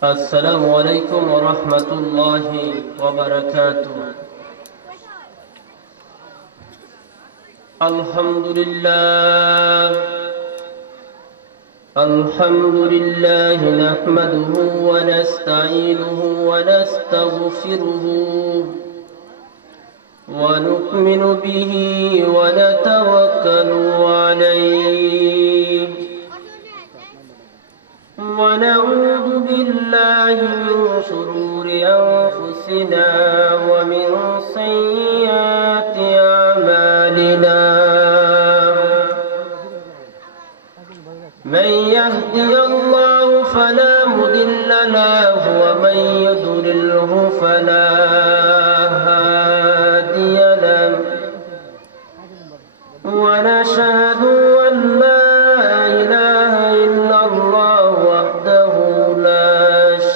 السلام عليكم ورحمة الله وبركاته. الحمد لله نحمده ونستعينه ونستغفره ونؤمن به ونتوكل عليه ونعوذ بالله من شرور أنفسنا ومن سيئات أعمالنا. من يهدي الله فلا مضل له ومن يضلله فلا هادي له. ونشهد أن لا إله إلا الله وحده لا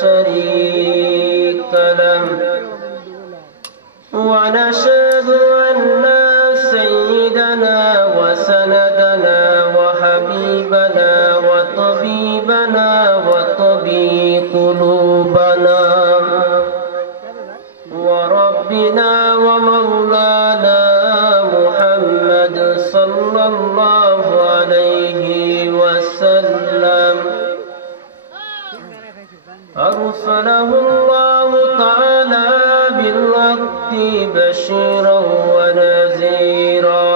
شريك له. ونشهد أن سيدنا وسندنا وحبيبنا وطبيبنا وطبيب قلوبنا وربنا ومولانا محمد صلى الله عليه وسلم أرسله الله تعالى بالحق بشيرا ونذيرا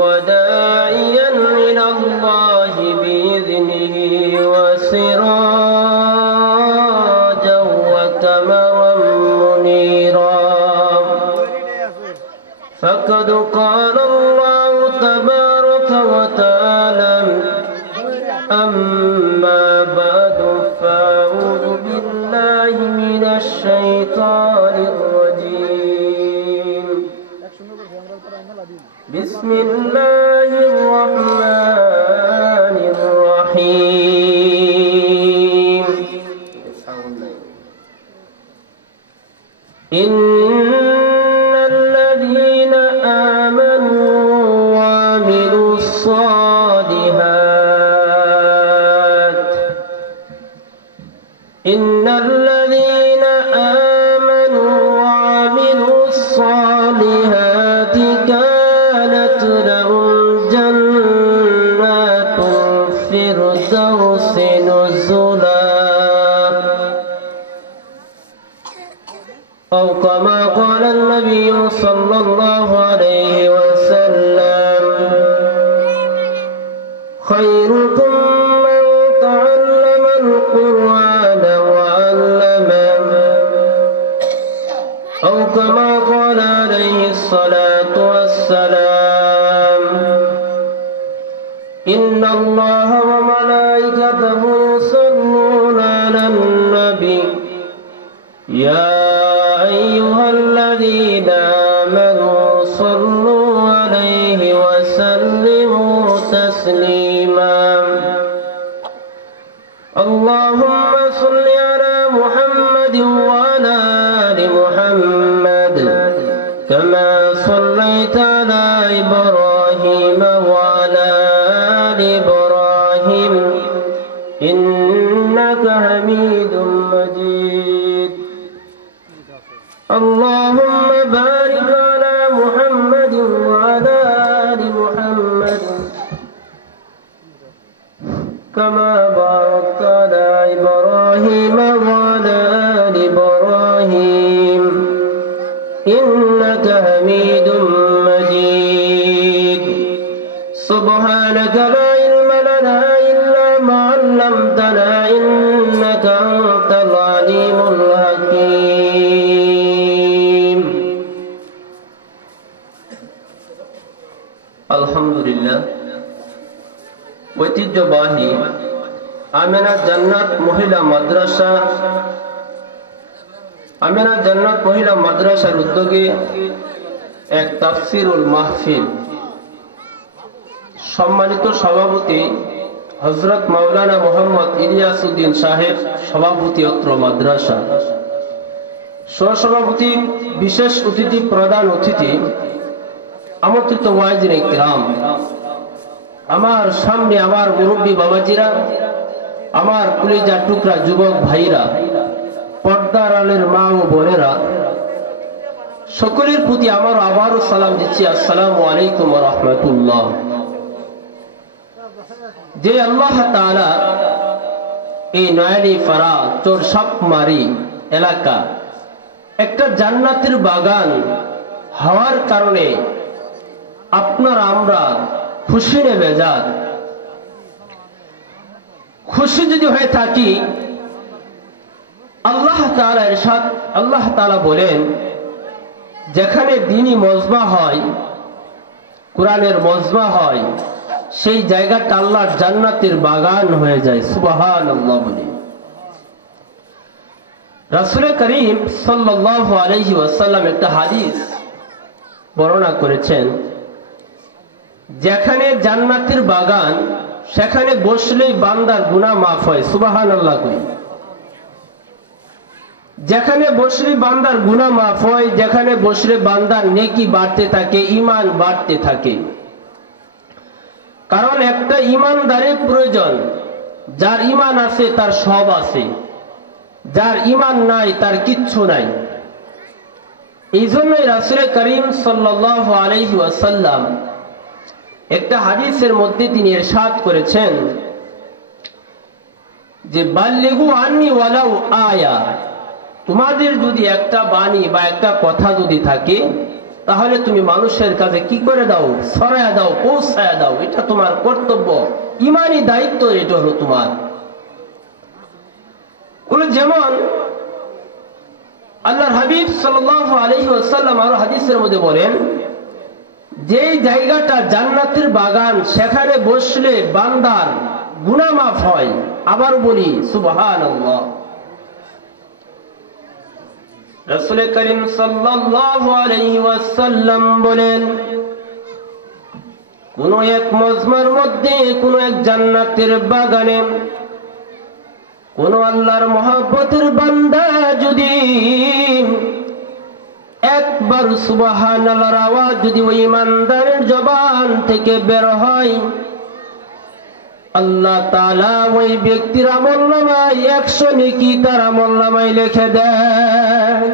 وداعيا إلى الله بإذنه وسراجا وقمرا منيرا. فقد قال الله تبارك وتعالى أما بعد فأعوذ بالله من الشيطان الرجيم. بسم الله الرحمن الرحيم. إن الذين آمنوا وعملوا الصالحات إن الذين آمنوا وعملوا الصالحات كانت لهم جنات الفردوس نزلا أو كما قال النبي صلى الله عليه وسلم خيركم من تعلم القرآن وعلمه أو كما قال عليه الصلاة والسلام إن الله وملائكته يصلون على النبي يا أيها الذين آمنوا صلوا عليه وسلموا تسليما. اللهم صل على محمد وعلى آل محمد كما صليت على إبراهيم وعلى آل إبراهيم إنك حميد مجيد. اللهم بارك على محمد وعلى آل محمد كما باركت على إبراهيم وعلى آل إبراهيم إنك حميد مجيد. سبحانك لا علم لنا إلا ما علمتنا إنك أنت العليم الحكيم. আলহামদুলিল্লাহ ঐতিহ্যবাহী আমেনা জান্নাত মহিলা মাদ্রাসার উদ্যোগে এক তাফসিরুল মাহফিল। সম্মানিত সভাপতি হযরত মাওলানা মোহাম্মদ ইলিয়াস উদ্দিন সাহেব সভাপতি অত্র মাদ্রাসা, সহসভাপতি বিশেষ অতিথি প্রধান অতিথি আমন্ত্রিত ওয়াইজিন ইকরাম, আমার সামনে আমার মুরব্বী বাবাজিরা, আমার কলিজার টুকরা যুবক ভাইরা, পর্দার আলের মা ও বোনেরা, সকলের প্রতি আমার আবারও সালাম দিচ্ছি, আসসালামু আলাইকুম ওয়া রাহমাতুল্লাহ। যে আল্লাহ তাআলা এই নয়ানী পাড়া চোরসাপমারি এলাকা একটা জান্নাতের বাগান হওয়ার কারণে আপনারা আমরা খুশি নেবে যান। খুশি যদি হয়ে থাকি, আল্লাহ তাআলা বলেন, যেখানে দ্বীনি মজমা হয়, কোরআনের মজমা হয়, সেই জায়গাটা আল্লাহর জান্নাতের বাগান হয়ে যায়। সুবহানাল্লাহ বলে রাসূল করিম সাল্লাল্লাহু আলাইহি ওয়াসাল্লাম একটা হাদিস বর্ণনা করেছেন, যেখানে জান্নাতের বাগান সেখানে বসলেই বান্দার গুনাহ মাফ হয়। সুবহানাল্লাহ কই। যেখানে বসলে বান্দার গুনাহ মাফ হয়, যেখানে বসলে বান্দার নেকি বাড়তে থাকে, ঈমান বাড়তে থাকে। কারণ একটা ঈমানদারের প্রয়োজন। যার ঈমান আছে তার সব আছে, যার ঈমান নাই তার কিচ্ছু নাই। এই জন্যই রাসূল করিম সাল্লাল্লাহু আলাইহি ওয়াসাল্লাম একটা হাদিসের মধ্যে তিনি ইরশাদ করেছেন যে বাল্লিগু আন্নি ওয়ালাউ আয়া, তোমাদের যদি একটা বাণী বা একটা কথা যদি থাকে, তাহলে তুমি মানুষের কাছে কি করে দাও? ছড়ায়া দাও, পৌঁছায়া দাও। এটা তোমার কর্তব্য, ঈমানি দায়িত্ব, এটা হলো তোমার। যেমন আল্লাহর হাবিব সাল্লাল্লাহু আলাইহি ওয়াসাল্লাম আরো হাদিসের মধ্যে বলেন, যে জায়গাটা জান্নাতের বাগান, সেখানে বসলে বান্দার গুনাহ মাফ হয়। আবার বলি সুবহানাল্লাহ। রাসূল করিম সাল্লাল্লাহু আলাইহি ওয়াসাল্লাম বলেন, কোন এক মজমার মধ্যে, কোন এক জান্নাতের বাগানে কোন আল্লাহর মহব্বতের বান্দা যদি একবার সুবহানাল্লাহর আওয়াজ যদি ওই ইমানদারের জবান থেকে বের হয়, আল্লাহ তাআলা ওই ব্যক্তির আমলনামায় 100 নেকি তার আমলনামায় লিখে দেন।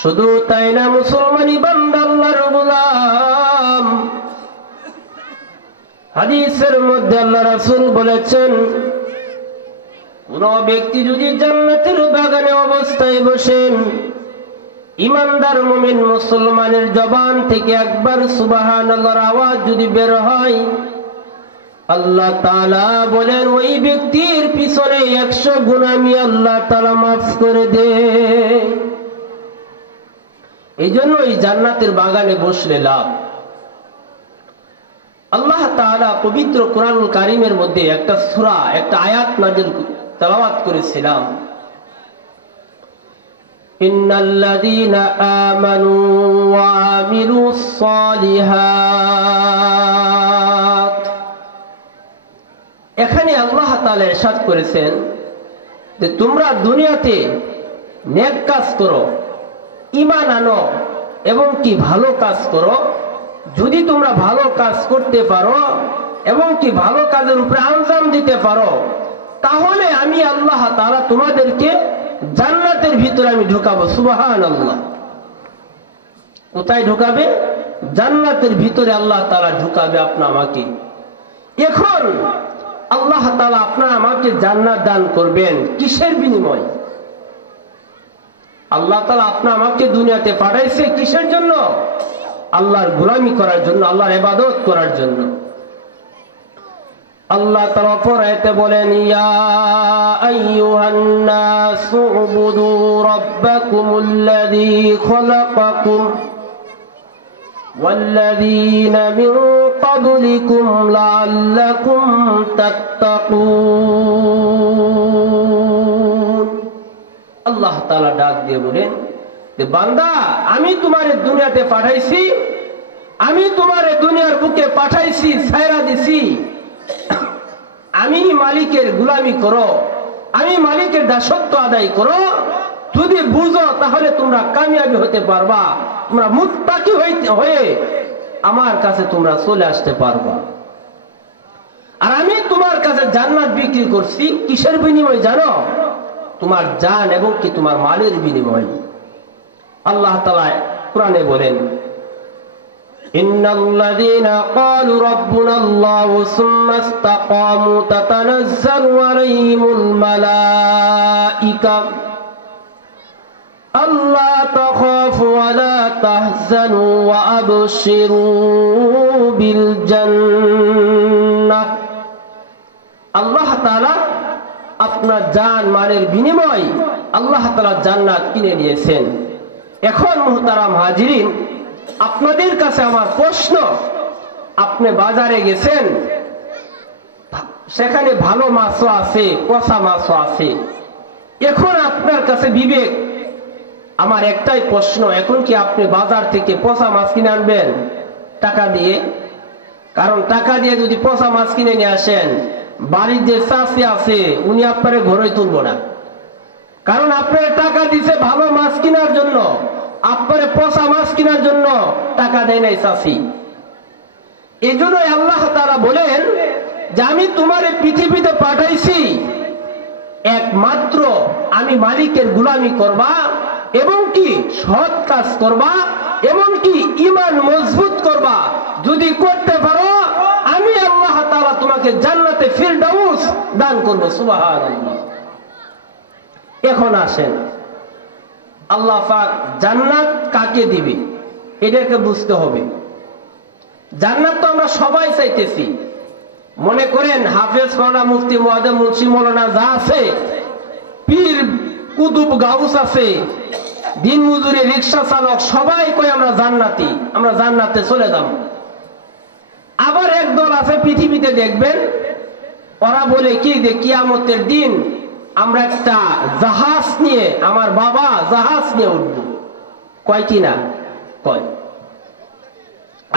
শুধু তাই না, মুসলমানি বান্দা, আল্লাহর গোলাম, হাদিসের মধ্যে আল্লাহ রাসূল বলেছেন, কোন ব্যক্তি যদি জান্নাতের বাগানে অবস্থায় বসেন, ইমানদার মুমিন মুসলমানের জবান থেকে একবার সুবহানাল্লাহর আওয়াজ যদি বের হয়, আল্লাহ তাআলা বলেন ওই ব্যক্তির পিছনে 100 গুনাহ আমি আল্লাহ তাআলা মাফ করে দে। এই জন্য এই জান্নাতের বাগানে বসলে লাভ। আল্লাহ তাআলা পবিত্র কোরআনুল কারীমের মধ্যে একটা সূরা, একটা আয়াত নাযিল তেলাওয়াত করেছিলাম, ইন্নাল্লাযীনা আমানু ওয়া আমিলুস সালিহাত। এখানে আল্লাহ তাআলা ইরশাদ করেছেন যে তোমরা দুনিয়াতে নেক কাজ করো, ঈমান আনো এবং কি ভালো কাজ করো। যদি তোমরা ভালো কাজ করতে পারো এবং কি ভালো কাজের উপরে আঞ্জাম দিতে পারো, তাহলে আমি আল্লাহ তাআলা তোমাদেরকে জান্নাতের ভিতরে আমি ঢোকাবো। সুবহানাল্লাহ। কোথায় ঢোকাবে? জান্নাতের ভিতরে আল্লাহ তাআলা ঢোকাবে আপনা আমাকে। এখন আল্লাহ তাআলা আপনার আমাকে জান্নাত দান করবেন কিসের বিনিময়? আল্লাহ তাআলা আপনা আমাকে দুনিয়াতে পাঠাইছে কিসের জন্য? আল্লাহর গোলামি করার জন্য, আল্লাহর ইবাদত করার জন্য। আল্লাহ তাআলা পরাইতে বলেন, ইয়া আইয়ুহান নাসু উবুদু রাব্বাকুমুল্লাযী খালাকাকুম ওয়াল্লাযীনা মিন ক্বাবলিকুম লাআল্লাকুম তাত্তাকুন। আল্লাহ তাআলা ডাক দিয়ে বলেন যে বান্দা, আমি তোমারে দুনিয়াতে পাঠাইছি, আমি তোমারে দুনিয়ার বুকে পাঠাইছি, ছাইরা দিছি। আমি মালিকের গোলামি করো, আমি মালিকের দাসত্ব আদায় করো। যদি বুঝো তাহলে তোমরা কামিয়াবি হতে পারবা, তোমরা মুত্তাকি হয়ে আমার কাছে তোমরা চলে আসতে পারবা। আর আমি তোমার কাছে জান্নাত বিক্রি করছি কিসের বিনিময় জানো? তোমার জান এবং কি তোমার মালের বিনিময়। আল্লাহ তাআলা কোরআনে বলেন, ইন্নাল্লাযীনা ক্বালু রাব্বুনাল্লাহু সুম্মা ইসতাকামু তাতানাজ্জালু আলাইহিমুল মালাঈকা আল্লা তাখাফু ওয়া লা তাহজানু ওয়া আবশিরু বিল জান্নাহ। আল্লাহ তাআলা আপনার জান মালের বিনিময় আল্লাহ তাআলা জান্নাত কিনে নিয়েছেন। এখন মুহতারাম হাজিরিন, আপনাদের কাছে আমার প্রশ্ন, আপনি বাজারে গেছেন, সেখানে ভালো মাছও আছে, পচা মাছও আছে। এখন আপনার কাছে বিবেক, আমার একটাই প্রশ্ন, এখন কি আপনি বাজার থেকে পচা মাছ কিনে আনবেন টাকা দিয়ে? কারণ টাকা দিয়ে যদি পচা মাছ কিনে নিয়ে আসেন, বাড়ির যে চাষি আছে উনি আপনার ঘরে তুলব না। কারণ আপনার টাকা দিছে ভালো মাছ কেনার জন্য, আপনার পচা মাছ কেনার জন্য টাকা দেয় নাই চাষি। এই জন্যই আল্লাহ তাআলা বলেন যে আমি তোমার পৃথিবীতে পাঠাইছি একমাত্র আমি মালিকের গোলামি করবা এবং কি সৎ কাজ করবা এবং কি ঈমান মজবুত করবা। যদি করতে পারো আমি আল্লাহ তাআলা তোমাকে জান্নাতে ফিরদাউস দান করব। সুবহানাল্লাহ। এখন আসেন, আল্লাহ পাক জান্নাত কাকে দিবে এটাকে বুঝতে হবে। জান্নাত তো আমরা সবাই চাইতেছি। মনে করেন হাফেজ মাওলানা মুফতি মুআদ্দেব মুন্সি মাওলানা যা আছে, পীর কুতুব গাউস আছে, দিন মজুরি রিকশা চালক, সবাই কই আমরা জান্নাতি, আমরা জান্নাতে চলে যাব। আবার একদল আছে পৃথিবীতে দেখবেন, ওরা বলে কি যে কিয়ামতের দিন আমরা একটা জাহাজ নিয়ে, আমার বাবা জাহাজ নিয়ে উঠবো। কয় কিনা? কয়।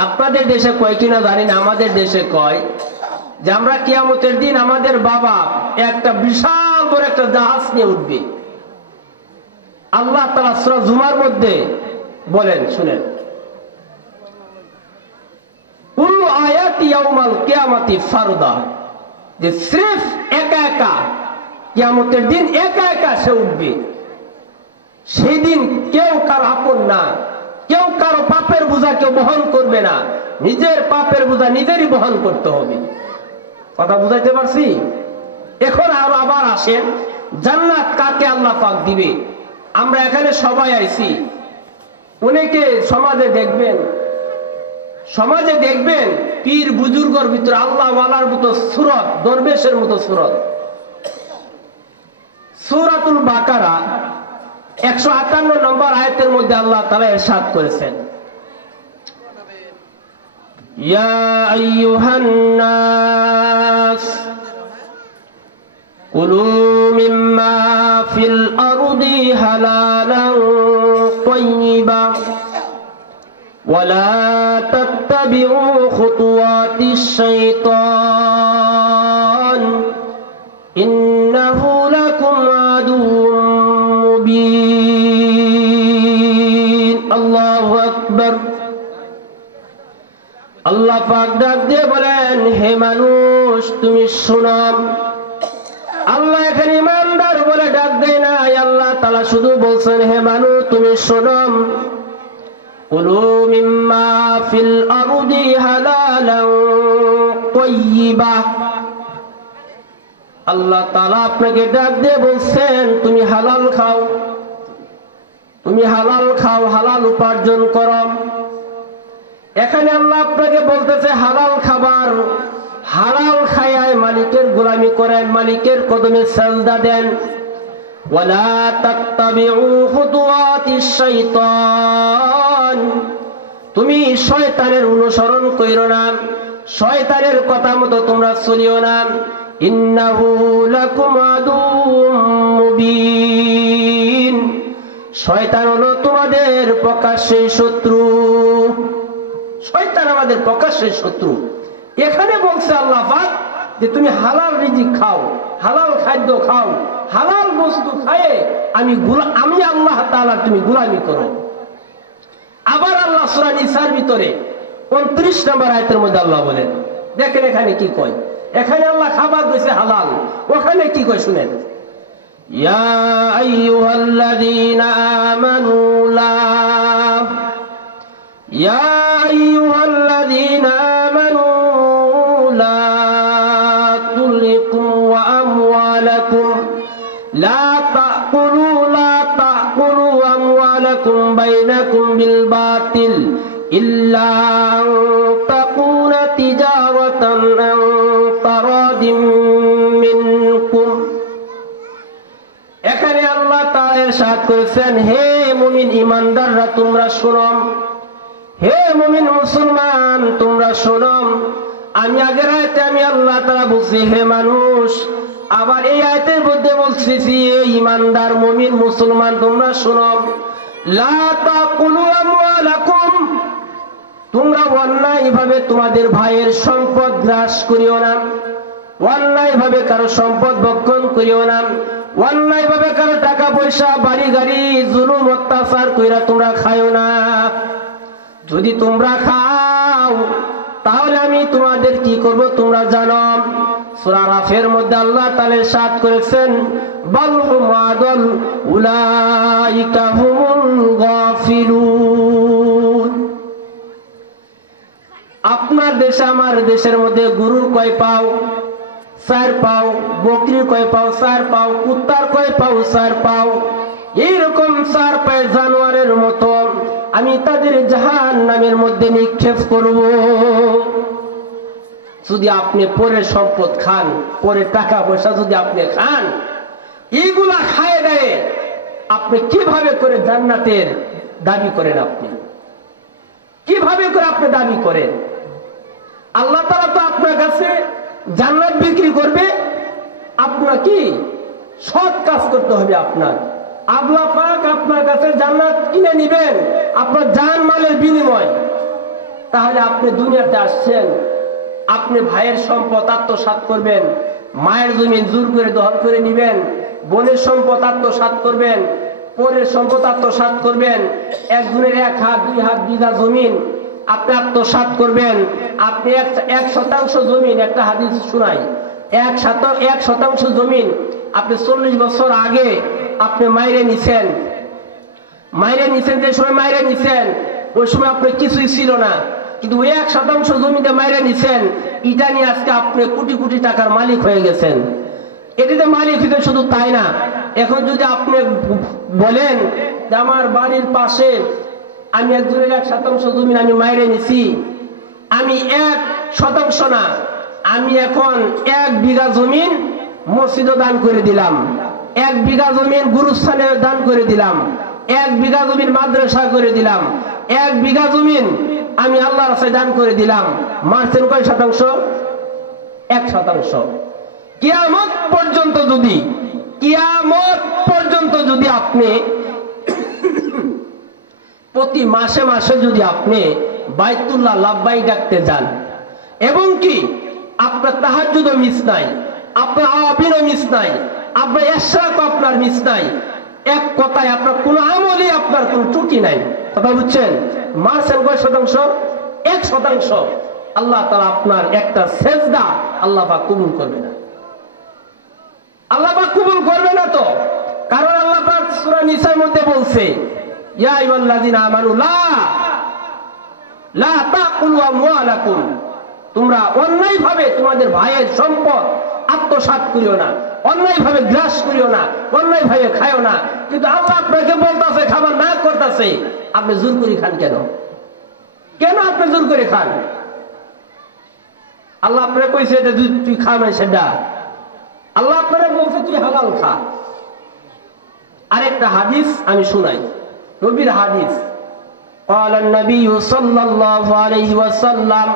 আপনাদের দেশে কয় কিনা জানি না, আমাদের দেশে কয় যে আমরা কিয়ামতের দিন আমাদের বাবা একটা বিশাল বড় একটা জাহাজ নিয়ে উঠবে। আল্লাহ তাআলা সূরা জুমার মধ্যে বলেন, শুনেন, কুল্লু আয়াতি ইয়াউমাল কিয়ামাতি ফারদা, যে সির্ফ একা একা কিয়ামতের দিন একা একা সে উঠবে। সেই দিন কেউ কারো আপন না, কেউ কারো পাপের বোঝা কেউ বহন করবে না, নিজের পাপের বোঝা নিজেরই বহন করতে হবে। কথা বুঝাইতে পারছি? এখন আরো আবার আসেন, জান্নাত কাকে আল্লাহ পাক দিবে? আমরা এখানে সবাই আইছি, অনেকে সমাজে দেখবেন পীর বুজুর্গর ভিতরে আল্লাহ ওয়ালার মতো সূরত, দরবেশের মতো সূরত। সূরাতুল বাকারা 158 নম্বর আয়াতের মধ্যে আল্লাহ তাআলা ইরশাদ করেছেন, ইয়া আইয়ুহান নাস কুলু মিম্মা ফিল আরদি হালালান তাইয়্যিবা ওয়া লা তাত্তাবিউ খুতুওয়াতিশ শাইতান ইন্নাহু লাকুম আদুউম মুবিন। আল্লাহু আকবার। আল্লাহ পাক ডাক দিয়ে বলেন, হে মানুষ তুমি শোনো। আল্লাহ এখানে ইমানদার বলে ডাক দেয় না, আল্লাহ তাআলা শুধু বলছেন হে মানুষ তুমি শোনো। কুলু মিম্মা ফিল আরদি হালালান তাইয়্যিবা। আল্লাহ তাআলা আপনাকে ডাক দিয়ে বলছেন তুমি হালাল খাও, তুমি হালাল খাও, হালাল উপার্জন করো। এখানে আল্লাহ আপনাকে বলতেছে হালাল খাবার, হালাল খায়ায় মালিকের গোলামি করেন, মালিকের কদমে সাজদা দেন। ওয়ালা তাত্তাবিউ খুতুওয়াতিশ শাইতান, তুমি শয়তানের অনুসরণ কইরো না, শয়তানের কথা মতো তোমরা চলিও না। ইন্নাহু লাকুম আদুউম মুবিন, শয়তান হলো তোমাদের প্রকাশ্যের শত্রু। শয়তান আমাদের প্রকাশ্যের শত্রু। এখানে বলছে আল্লাহ পাক যে তুমি হালাল রিজিক খাও, হালাল খাদ্য খাও, হালাল বস্তু খায়ে আমি আল্লাহ তাআলা তুমি গোলামি করো। আবার আল্লাহ সূরা নিসার ভিতরে 29 নম্বর আয়াতের মধ্যে আল্লাহ বলেন, দেখেন এখানে কি কয়, এখানে আল্লাহ খাবার কইছে হালাল, ওখানে কি কয় শুনেন, ইয়া আইয়ুহাল্লাযীনা আমানু লা ইয়া আইয়ুহাল্লাযীনা আমানু লা তুলহিকুম ওয়া আমওয়ালাকুম লা তাকুলু আমওয়ালাকুম বাইনাকুম বিল বাতিল ইল্লা আন তাকুনা তিজারাতান আন তারাদিম মিনকুম। এখানে আল্লাহ তাআলা ইরশাদ করেছেন, হে মুমিন ইমানদাররা তোমরা শোনো, হে মুমিন মুসলমান তোমরা শোনো। আমি আগের আয়াতে আমি আল্লাহ তাআলা বলছি হে মানুষ, আবার এই আয়াতের মধ্যে বলছি ইমানদার মুমিন মুসলমান তোমরা শোনো, লা তাকুলু আমওয়ালাকুম, তোমরা অন্যায়ভাবে তোমাদের ভাইয়ের সম্পদ গ্রাস করিও না, অন্যায়ভাবে কারো সম্পদ ভক্ষণ করিও না, অন্যায়ভাবে কারো টাকা পয়সা বাড়ি গাড়ি জুলুম অত্যাচার কইরা তোমরা খাইও না। যদি তোমরা খাও তাহলে আমি তোমাদের কি করব তোমরা জানো। সূরা রাফের মধ্যে আল্লাহ তাআলা ইরশাদ করেছেন, বাল হুম আদাল উলাইকা হুমুল গাফিলুন। আপনার দেশে আমার দেশের মধ্যে গরুর কয় পাও? 4 পাও। বকরির কয় পাও? 4 পাও। কুত্তার কয় পাও? 4 পাও। এইরকম 4 পায়ের জানোয়ারের মতো আমি তাদের জাহান্নামের মধ্যে নিক্ষেপ করব। যদি আপনি পরের সম্পদ খান, পরের টাকা পয়সা যদি আপনি খান, এইগুলা খায় দেয়, আপনি কিভাবে করে জান্নাতের দাবি করেন? আপনি কিভাবে করে আপনি দাবি করেন? আল্লাহ তাআলা তো আপনার কাছে জান্নাত বিক্রি করবে, আপনার কি সৎ কাজ করতে হবে। আপনার আল্লাহ পাক আপনার কাছে জান্নাত কিনে নিবেন আপনার জান মালের বিনিময়। তাহলে আপনি দুনিয়াতে আসছেন, আপনি ভাইয়ের সম্পদ আত্মসাৎ করবেন, মায়ের জমি জোর করে দখল করে নিবেন, বোনের সম্পদ আত্মসাৎ করবেন, পরের সম্পদ আত্মসাৎ করবেন, একজনের 1 হাত 2 হাত বিঘা জমিন আপনি আত্মসাৎ করবেন। আপনি 1% জমিন, একটা হাদিস শোনাই, 1% জমিন আপনি 40 বছর আগে আপনি মাইরে নিছেন। যে সময় মাইরে নিছেন ওই সময় আপনি কিছুই ছিল না, কিন্তু ওই 1% জমিতে মাইরে নিছেন, এটা নিয়ে আজকে আপনি কোটি কোটি টাকার মালিক হয়ে গেছেন। এটিতে মালিক হইতে শুধু তাই না, এখন যদি আপনি বলেন যে আমার বাড়ির পাশে আমি একজনের 1% জমি আমি মাইরে নিছি, আমি 1% না, আমি এখন 1 বিঘা জমিন মসজিদে দান করে দিলাম, 1 বিঘা জমিন গুরুস্থানে দান করে দিলাম, 1 বিঘা জমিন মাদ্রাসা করে দিলাম, 1 বিঘা জমিন আমি আল্লাহর রাস্তায় দান করে দিলাম। মারছেন কয় শতাংশ? 1%। কিয়ামত পর্যন্ত যদি আপনি প্রতি মাসে মাসে যদি আপনি বাইতুল্লাহ লাব্বাইক ডাকতে যান, এবং কি আপনার তাহাজ্জুদও মিস নাই, আপনার আওয়াবিনও মিস নাই, আপনার ইশরাকও আপনার মিস নাই, এক কথায় আপনার কোন আমলই আপনার কোন ত্রুটি নাই। কথা বুঝছেন? মারছেন কয় শতাংশ? 1%। আল্লাহ তাআলা আপনার একটা সেজদা আল্লাহ পাক কবুল করবে না। আল্লাহ পাক কবুল করবে না তো, কারণ আল্লাহ পাক সূরা নিসার মধ্যে বলছে, ইয়া আইয়ুহাল্লাযীনা আমানু লা তাকুলু আমওয়ালাকুম, তোমরা অন্যায়ভাবে তোমাদের ভাইয়ের সম্পদ আত্মসাৎ করিও না, অন্যায়ভাবে গ্রাস করিও না, অন্যায়ভাবে খাইও না। কিন্তু আল্লাহ আপনাকে বলতেছে খাবার না করতেছে, আপনি জোর করে খান কেন? কেন আপনি জোর করে খান? আল্লাহ আপনাকে কইছে যে তুই খাবে সেটা, আল্লাহ আপনাকে বলছে তুই হালাল খা। আরেকটা হাদিস আমি শুনাই, নবীর হাদিস। قال النبي صلى الله عليه وسلم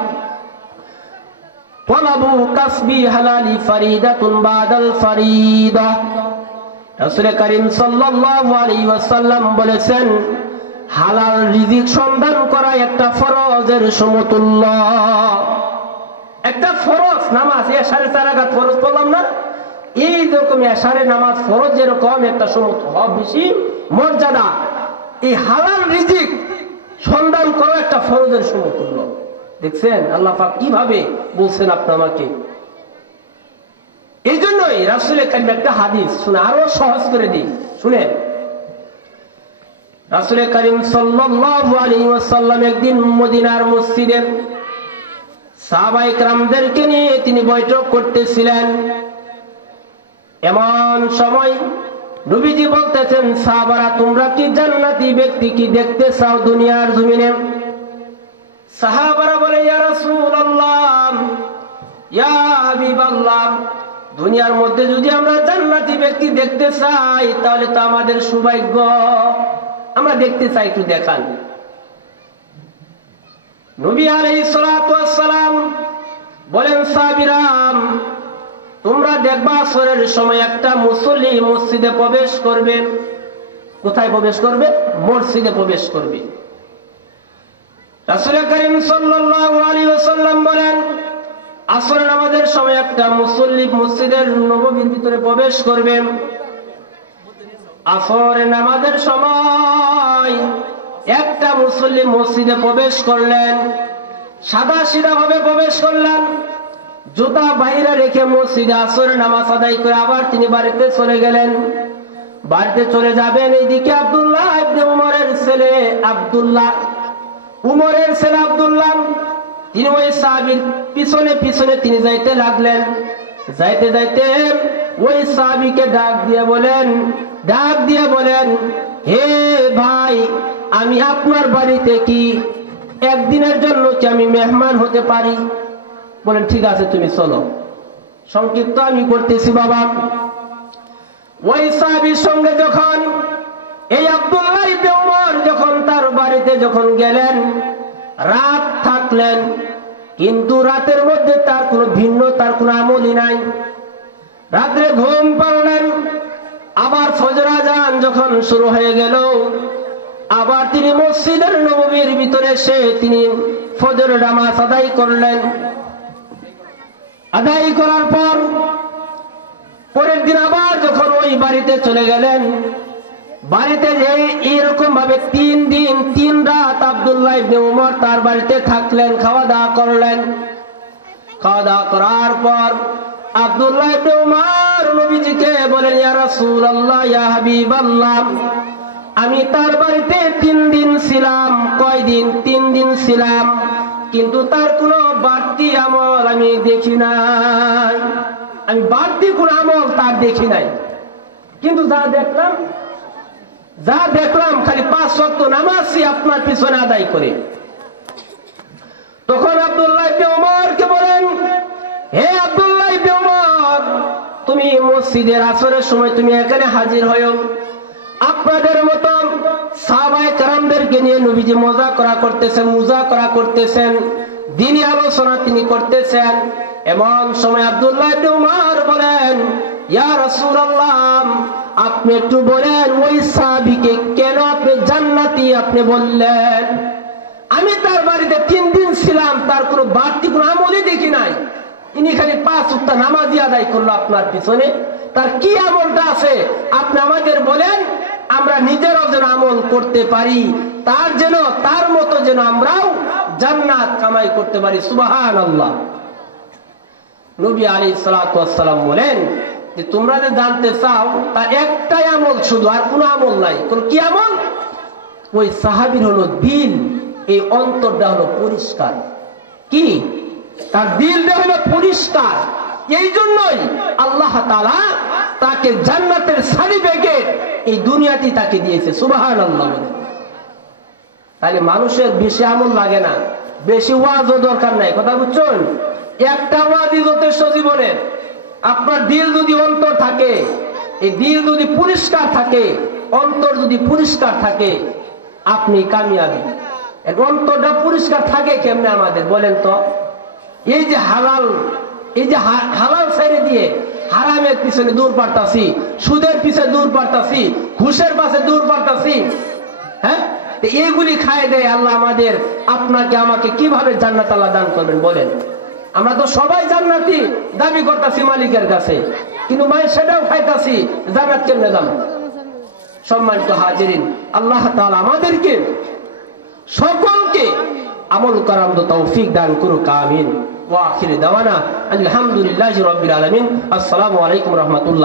طلب كسب حلال فريضة بعد الفريضة। রাসূল করিম সাল্লাল্লাহু আলাইহি ওয়াসাল্লাম বলেছেন, হালাল রিজিক সন্ধান করা একটা ফরজের সমতুল্য। একটা ফরজ নামাজ, এশারে 4 রাকাত ফরজ পড়লাম না, এই রকম এশারে নামাজ ফরজ যেরকম একটা সমতুল্য বেশি মর্যাদা, এই হালাল রিজিক সন্ধান করা একটা ফরজের সমতুল্য। দেখছেন আল্লাহ পাক কিভাবে বলছেন আপনি আমাকে, জন্যই রাসূল কারীম একটা হাদিস শুনে আরো সহজ করে দিই, শুনেন। রাসূল কারীম সাল্লাল্লাহু আলাইহি ওয়াসাল্লাম একদিন মদিনার মসজিদে সাহাবায়ে কেরামদেরকে নিয়ে তিনি বৈঠক করতেছিলেন। এমন সময় নবীজি বলতেছেন, সাহাবারা তোমরা কি জান্নাতি ব্যক্তি কি দেখতে চাও দুনিয়ার জমিনে? সাহাবারা বলে, ইয়া রাসূলুল্লাহ, ইয়া হাবিবাল্লাহ, দুনিয়ার মধ্যে যদি আমরা জান্নাতি ব্যক্তি দেখতে চাই তাহলে তো আমাদের সৌভাগ্য, আমরা দেখতে চাই, একটু দেখান। নবী আলাইহিস সালাতু ওয়াস সালাম বলেন, সাহাবীরাম, তোমরা দেখবা আসরের সময় একটা মুসল্লি মসজিদে প্রবেশ করবে। কোথায় প্রবেশ করবে? মসজিদে প্রবেশ করবে। রাসূল কারীম সাল্লাল্লাহু আলাইহি ওয়াসাল্লাম বলেন, আসরের নামাজের সময় একটা মুসল্লি মসজিদের নববীর ভিতরে প্রবেশ করবে। আসরের নামাজের সময় একটা মুসল্লি মসজিদে প্রবেশ করলেন, সাদা সিধা ভাবে প্রবেশ করলেন, জুতা বাইরে রেখে মসজিদে আসরের নামাজ আদায় করে আবার তিনি বাড়িতে চলে গেলেন। বাড়িতে চলে যাবেন, এইদিকে আব্দুল্লাহ ইবনে উমরের ছেলে আব্দুল্লাহ, উমরের ছেলে আব্দুল্লাহ, তিনি ওই সাহাবীর পিছনে পিছনে তিনি যাইতে লাগলেন। যাইতে যাইতে ওই সাহাবীকে ডাক দিয়ে বলেন, হে ভাই, আমি আপনার বাড়িতে কি একদিনের জন্য কি আমি মেহমান হতে পারি? বলেন, ঠিক আছে, তুমি চলো, সংক্ষিপ্ত আমি করতেছি বাবা। ওই সাহাবীর সঙ্গে যখন এই আব্দুল্লাহ ইবনে উমর যখন তার বাড়িতে যখন গেলেন, রাত থাকলেন, কিন্তু রাতের মধ্যে তার কোনো তার কোনো আমলই নাই। রাত্রে ঘুম পাড়লেন, আবার ফজর আযান যখন শুরু হয়ে গেল, আবার তিনি মসজিদের নববীর ভিতরে এসে তিনি ফজরের নামাজ আদায় করলেন। আদায় করার পর পরের দিন আবার যখন ওই বাড়িতে চলে গেলেন, বাড়িতে এইরকম ভাবে 3 দিন 3 রাত আব্দুল্লাহ ইবনে উমর তার বাড়িতে থাকলেন, খাওয়া দাওয়া করলেন। খাওয়া দাওয়া করার পর আব্দুল্লাহ ইবনে উমর নবীজিকে বলেন, ইয়া রাসূলুল্লাহ, ইয়া হাবিবাল্লাহ, আমি তার বাড়িতে 3 দিন ছিলাম। কয়দিন? 3 দিন ছিলাম, কিন্তু তার কোনো বাড়তি আমল আমি দেখি নাই। আমি বাড়তি কোনো আমল তার দেখি নাই, কিন্তু যা দেখলাম খালি 5 ওয়াক্ত নামাজই আপনার পিছনে আদায় করে। তখন আব্দুল্লাহ ইবনে উমরকে বলেন, হে আব্দুল্লাহ ইবনে উমর, তুমি মসজিদের আসরের সময় তুমি এখানে হাজির হও। আপনাদের মতো সাহাবায়ে কেরামদেরকে নিয়ে নবীজি মুযাকরা করতেছেন, দ্বীনি আলোচনা তিনি করতেছেন। এমন সময় আব্দুল্লাহ ইবনে উমর বলেন, ইয়া রাসূলুল্লাহ, আপনি একটু বলেন ওই সাহাবীকে কেন আপনি জান্নাতি আপনি বললেন? আমি তার বাড়িতে 3 দিন ছিলাম, তার কোনো বাড়তি কোনো আমলই দেখি নাই। ইনি খালি 5 ওয়াক্ত নামাজই আদায় করলো আপনার পিছনে, তার কি আমলটা আছে আপনি আমাদের বলেন, আমরা নিজেরাও যেন আমল করতে পারি, তার মতো যেন আমরাও জান্নাত কামাই করতে পারি। সুবহানাল্লাহ। নবী আলাইহিস সালাতু ওয়াস সালাম বলেন যে তোমরা যে জানতে চাও তার একটাই আমল শুধু, আর কোনো আমল নাই। কোন কি আমল? ওই সাহাবীর হলো দিল, এই অন্তরটা হলো পরিষ্কার। কি? তার দিলটা হলো পরিষ্কার। এই জন্যই আল্লাহ তাআলা তাকে জান্নাতের সার্টিফিকেট এই দুনিয়াতে তাকে দিয়েছে। সুবহানাল্লাহ। তাহলে মানুষের বেশি আমল লাগে না, বেশি ওয়াজও দরকার নাই। কথা বুঝছেন? একটা ওয়াজই যথেষ্ট জীবনে। আপনার দিল যদি অন্তর থাকে, এই দিল যদি পরিষ্কার থাকে, অন্তর যদি পরিষ্কার থাকে, আপনি কামিয়াবি। অন্তরটা পরিষ্কার থাকে কেমনে আমাদের বলেন তো? এই যে হালাল ছেড়ে দিয়ে হারামের পিছনে দূর পারতাছি, সুদের পিছনে দূর পারতাছি, ঘুষের পাশে দূর পারতাছি, হ্যাঁ, এইগুলি খায় দেয় আল্লাহ আমাদের। আপনাকে আমাকে কিভাবে জান্নাত আল্লাহ দান করবেন বলেন? আমরা তো সবাই জান্নাতি দাবি করতেছি মালিকের কাছে, কিন্তু মায়ের সেটাও খাইতাছি, জান্নাত কেমনে দাম? সম্মানিত হাজিরিন, আল্লাহ তাআলা আমাদেরকে সকলকে আমল করার মতো তৌফিক দান করুক। আমিন। ওয়া আখিরু দাওয়ানা আলহামদুলিল্লাহি রাব্বিল আলামিন। আসসালামু আলাইকুম ওয়া রাহমাতুল্লাহ।